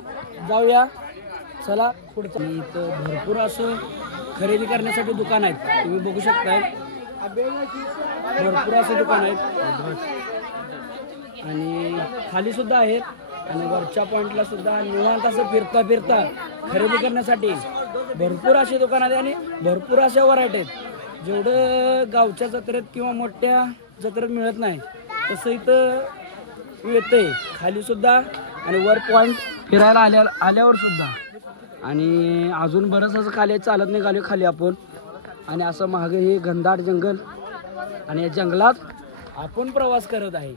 जाऊया. चला पुढचं. इथं भरपूर असं खरेदी करण्यासाठी दुकान आहेत. तुम्ही बघू शकताय भरपूर असे दुकान आहेत. आणि खाली सुद्धा आहेत. आणि वरच्या पॉईंटला सुद्धा निवांत असं फिरता फिरता खरेदी करण्यासाठी भरपूर अशी दुकान आहेत. आणि भरपूर अशा व्हरायटी आहेत. जेवढं गावच्या जत्रेत किंवा मोठ्या जत्रेत मिळत नाही तसं इथं मिळतंय खाली सुद्धा. आणि वर पॉईंट फिरायला आल्यावर सुद्धा. आणि अजून बरंच असं खाली चालत निघालो खाली आपण. आणि असं मागे हे घनदाट जंगल. आणि या जंगलात आपण प्रवास करत आहे.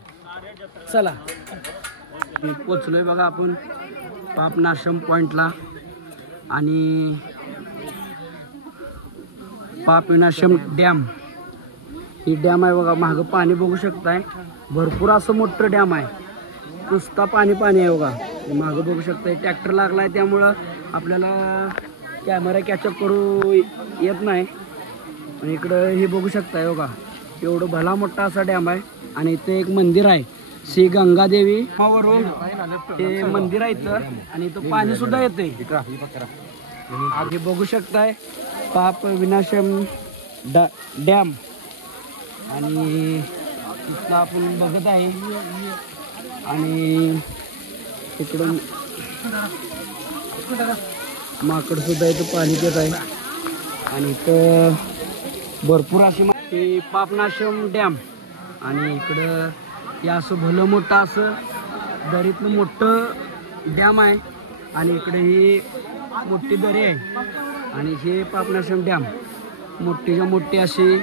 चला पोचलोय बघा आपण पापनाशम पॉईंटला. आणि पाप विनाशम डॅम ही डॅम आहे बघा. मागं पाणी बघू शकताय. भरपूर असं मोठं डॅम आहे. नुसता पाणी आहे बघा. मागं बघू शकताय ट्रॅक्टर लागलाय त्यामुळं आपल्याला कॅमेरा कॅचअप करू येत नाही. आणि इकडं हे बघू शकताय बघा. एवढं भला मोठा असा डॅम आहे. आणि इथे एक मंदिर आहे श्री गंगादेवी वरून हे मंदिर आहे इथं. आणि इथं पाणी सुद्धा येते. हे बघू शकताय पाप विनाशम डॅम. आणि इथं आपण बघत आहे. आणि इकडून माकड सुद्धा इथं पाणी देत आहे. आणि इथं भरपूर अशी पापनाशम डॅम. आणि इकडं हे असं भलं मोठं असं दरीतलं मोठं डॅम आहे. आणि इकडे ही मोठी दरी आहे. आणि हे पापनाशम डॅम मोठीच्या मोठी अशी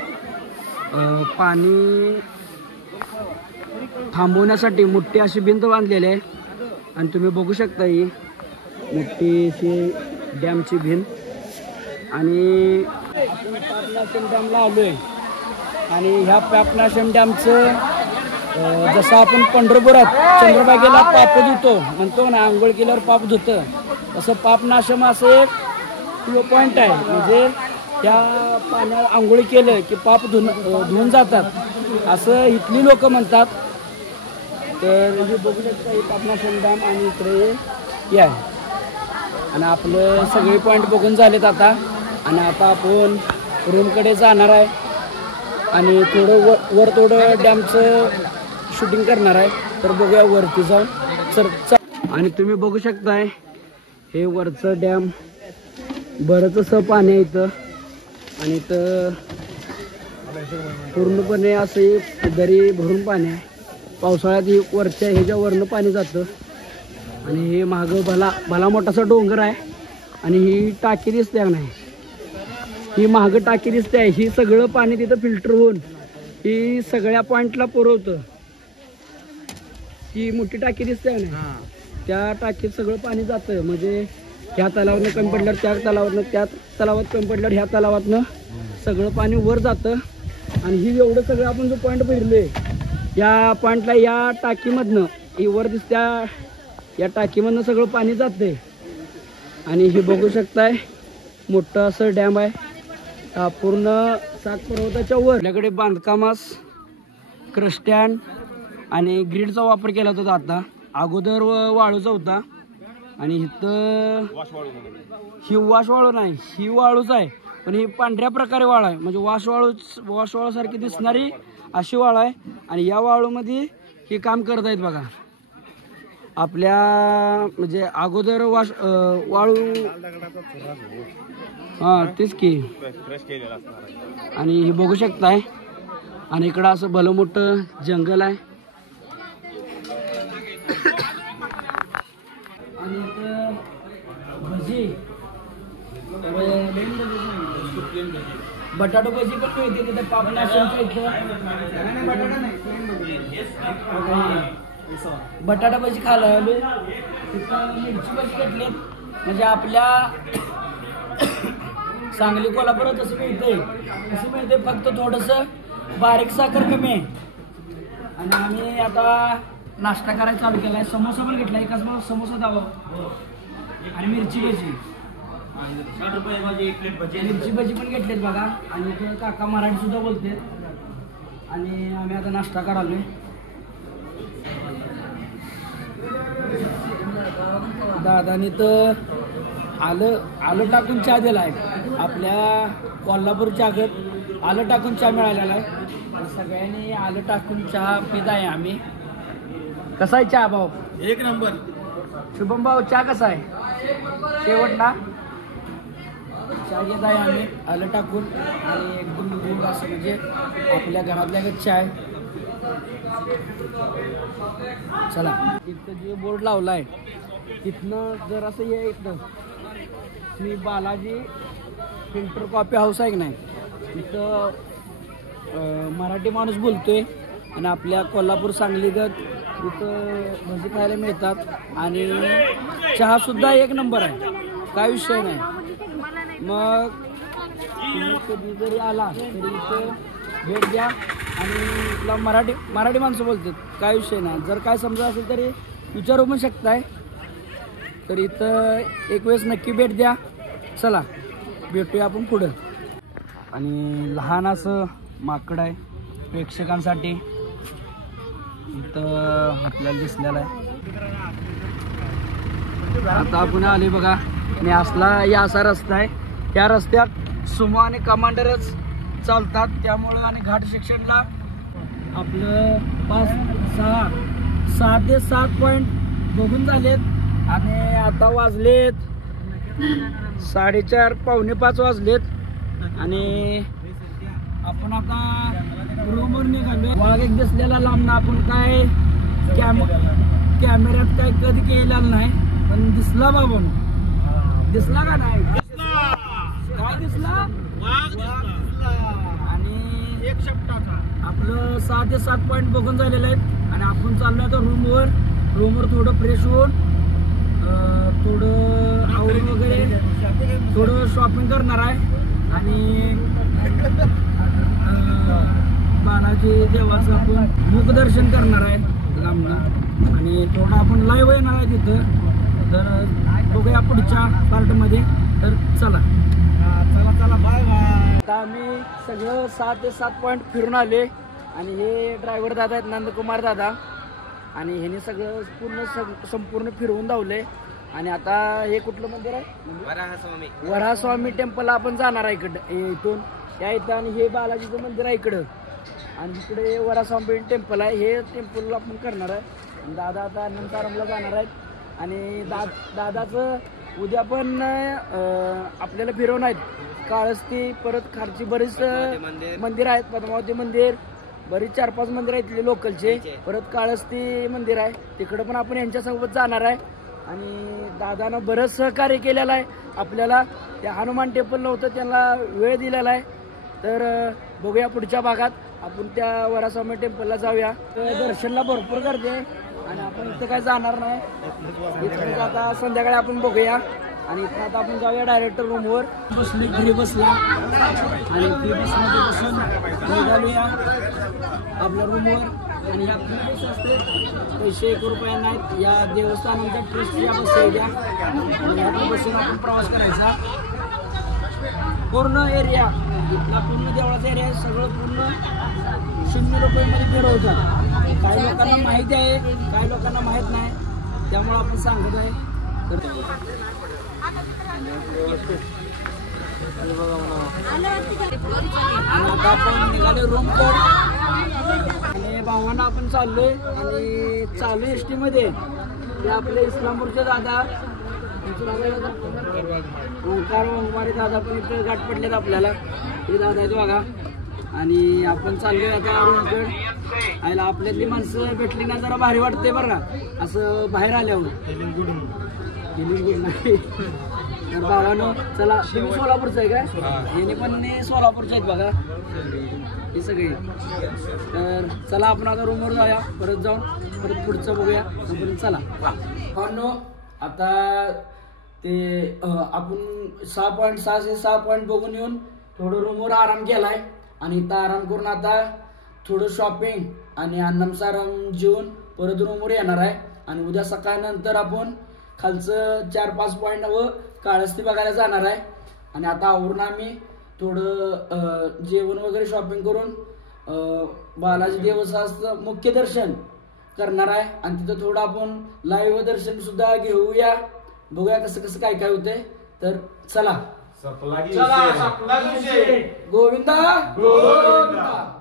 पाणी थांबवण्यासाठी मोठी अशी भिंत बांधलेली आहे. आणि तुम्ही बघू शकता ही मोठी अशी डॅमची भिंत. आणि पापनाशम डॅमला आलोय. आणि ह्या पापनाशम डॅमचं जसं आपण पंढरपुरात चंद्रभागेला पाप धुतो म्हणतो ना, आंघोळ केल्यावर पाप धुतं, तसं पापनाशम असं एक पॉईंट आहे. म्हणजे त्या पाण्यात आंघोळी केलं की पाप धुवून जातात असं इथली लोक म्हणतात. तर हे बघू शकता हे पापनाशम डॅम. आणि इकडे हे आहे. आणि आपलं सगळे पॉईंट बघून झालेत आता. आणि आता आपण रूमकडे जाणार आहे. आणि थोडं वर थोडं डॅमचं शूटिंग करणार आहे. तर बघूया वरती जाऊन. आणि तुम्ही बघू शकताय हे वरचं डॅम. बरंच असं पाणी आहे इथं. आणि इथं पूर्णपणे असं दरी भरून पाणी आहे. पावसाळ्यात ही वरच्या ह्याच्यावरनं पाणी जातं. आणि हे मागं भला मोठासा डोंगर आहे. आणि ही टाकी दिसते नाही, ही मागं टाकी दिसते आहे. ही सगळं पाणी तिथं फिल्टर होऊन ही सगळ्या पॉईंटला पुरवतं. ही मोठी टाकी दिसते नाही, त्या टाकीत सगळं पाणी जातं. म्हणजे ह्या तलावातनं कमी पडल्यावर त्या तलावातनं, त्या तलावात कमी पडल्यावर ह्या तलावातनं सगळं पाणी वर जातं. आणि ही एवढं सगळं आपण जो पॉईंट फिरलोय या पॉईंटला या टाकीमधनं ही वर दिसत्या या टाकीमधनं सगळं पाणी जातंय. आणि हे बघू शकताय मोठं असं डॅम आहे. पूर्ण 7 पर्वताच्या वर. आपल्याकडे बांधकामास क्रस्टॅन आणि ग्रीडचा वापर केला होता. आता अगोदर वाळूचा होता. आणि इथं ही वाळू नाही, ही वाळूच आहे. पण ही पांढऱ्या प्रकारे वाळू आहे. म्हणजे वाळू सारखी दिसणारी अशी वाळू आहे. आणि या वाळूमध्ये हे काम करत आहेत बघा. आपल्या म्हणजे अगोदर वाळू तेच की. आणि हे बघू शकताय. आणि इकडं असं भलं मोठं जंगल आहे. आणि इथं भजी बटाटो भजी पण मिळते तिथं पापनाशमच्या इथं. बटाटा भजी खायला आलो. तिथं मिरची भजी घेतलेत. म्हणजे आपल्या सांगली कोल्हापुरात कसं मिळतंय फक्त थोडंसं बारीक साखर कमी आहे. आणि आम्ही आता नाश्ता करायला चालू केला आहे. समोसा पण घेतला, एकाच मला समोसा द्यावा आणि मिरची भजी. 60 रुपये माझी एक प्लेट भजी. मिरची भजी पण घेतलीत बघा. आणि इथे काका मराठी सुद्धा बोलते. आणि आम्ही आता नाश्ता करालोय. दादानी तर आलं टाकून चहा दिला आहे. आपल्या कोल्हापूर चहात आलं टाकून चहा मिळालेला आहे. सगळ्यांनी आलं टाकून चहा पित आहे आम्ही. कसा आहे चहा भाऊ? एक नंबर. शुभम भाऊ चहा कसा आहे? शेवट ना चहा घेत आहे आम्ही आलं टाकून. आणि एकदम दूध असं म्हणजे आपल्या घरातल्या चहा आहे. चला तिथं जे बोर्ड लावला आहे तिथनं जर असं हे इथं Shri Balaji filter coffee house आहे की नाही, तिथं मराठी माणूस बोलतोय. आणि आपल्या कोल्हापूर सांगलीगत तिथं भजी खायला मिळतात. आणि चहा सुद्धा एक नंबर आहे, काय विषय नाही. मग तुम्ही कधी जरी आला तरी इथं भेट द्या. आणि इथला मराठी माणसं बोलतात, काय विषय नाही. जर काय समजा असेल तरी विचारू पण शकताय. तर इथं एक वेळेस नक्की भेट द्या. चला भेटूया आपण पुढं. आणि लहान असं माकड आहे प्रेक्षकांसाठी इथं आपल्याला दिसलेलं आहे. आता आपण आले बघा. आणि या असा रस्ता आहे. त्या रस्त्यात सुमो आणि कमांडरच चालतात. त्यामुळं आणि घाट सेक्शनला आपलं 6 ते 7 पॉईंट बघून झालेत. आणि आता वाजलेत 4:30 पावणे 5 वाजलेत. आणि आपण आता रूमवर निघालो. वाघ एक दिसलेला लांबना. आपण काय कॅमेऱ्यात काय कधी केलेलं नाही, पण दिसला बाबा. दिसला का नाही? काय दिसला? आणि एक शब्दाचा आपलं 6 ते 7 पॉईंट बघून झालेलं आहेत. आणि आपण चाललो आता रूमवर थोडं फ्रेश होऊन थोडं आवरून वगैरे थोडं शॉपिंग करणार आहे. आणि बालाजी देवाचं आपण मुखदर्शन करणार आहे लांबनं. आणि थोडं आपण लाईव्ह येणार आहे तिथं. तर बघूया पुढच्या पार्टमध्ये. तर चला बाय बाय. आता आम्ही सगळं 6 ते 7 पॉईंट फिरून आले. आणि हे ड्रायव्हर दादा आहेत नंदकुमार दादा. आणि ह्याने सगळं संपूर्ण फिरवून धावले. आणि आता हे कुठलं मंदिर आहे? वराहस्वामी टेम्पल आपण जाणार आहे इथून या इथं. आणि हे बालाजीचं मंदिर आहे इकडं. आणि इकडे वराहस्वामी टेम्पल आहे. हे टेम्पल आपण करणार आहे. दादा आता अनंतारामला जाणार आहेत. आणि दादाचं उद्या पण आपल्याला फिरवून आहेत. काळस्ती परत खालची बरीच मंदिर आहेत. पद्मावती मंदिर बरीच 4-5 मंदिर आहेत इथले लोकलचे. परत काळस्ती मंदिर आहे तिकडं पण आपण यांच्यासोबत जाणार आहे. आणि दादानं बरंच सहकार्य केलेलं आहे आपल्याला. त्या हनुमान टेम्पल नव्हतं त्यांना वेळ दिलेला आहे. तर बघूया पुढच्या भागात आपण त्या वराहस्वामी टेम्पलला जाऊया. दर्शनला भरपूर गर्दी आहे. आणि आपण इथं काय जाणार नाही. इथं आता संध्याकाळी आपण बघूया. आणि इथं आता आपण जाऊया डायरेक्ट रूमवर. बसले घरी बसला. आणि फ्री बसमध्ये बसून निघालूया आपल्या रूमवर. आणि या फ्री बस असते, पैसे 1 रुपया नाहीत. या देवस्थानांच्या ट्रस्टच्या बस घ्या. बसून आपण प्रवास करायचा. पूर्ण एरिया इथला पूर्ण देवळाचा एरिया सगळं पूर्ण 0 रुपयामध्ये फिरवतात. काही लोकांना माहिती आहे, काही लोकांना माहीत नाही. त्यामुळे आपण सांगत आहे. आता आपण निघाले रूमवर. आणि भावांना आपण चाललोय. आणि चालू एसटी मध्ये ते आपले इस्लामपूरचे दादा ओंकार वाघमारे दादा पण इथे गाठ पडलेत आपल्याला. हे दादा आहेत बघा. आणि आपण चाललोय आता रूमकडे. आयला आपल्यातली माणसं भेटली ना जरा भारी वाटते बरं का. असं बाहेर आल्यावर फिलिंग गुड नाही. तर भावानो चला, तुम्ही सोलापूरचं आहे काय? यांनी पण सोलापूरचे आहेत बघा हे सगळे. तर चला आपण आता रूमवर जाऊया, परत जाऊन परत पुढचं बघूया. तोपर्यंत चला भावानो, आता ते आपण 6 पॉईंट बघून येऊन थोडं रूमवर आराम केलाय आणि इथं आराम करून आता थोडं शॉपिंग आणि अन्नमसारम जेवून परत रूमवर येणार आहे. आणि उद्या सकाळनंतर आपण खालचं 4-5 पॉईंट व काळहस्ती बघायला जाणार आहे. आणि आता आवरून आम्ही थोडं जेवण वगैरे शॉपिंग करून बालाजी देवस्थानाचं मुख्य दर्शन करणार आहे. आणि तिथं थोडं आपण लाईव्ह दर्शन सुद्धा घेऊया, बघूया कसं कसं काय काय होतंय. तर चला, सपला की विषय. गोविंदा गोविंदा.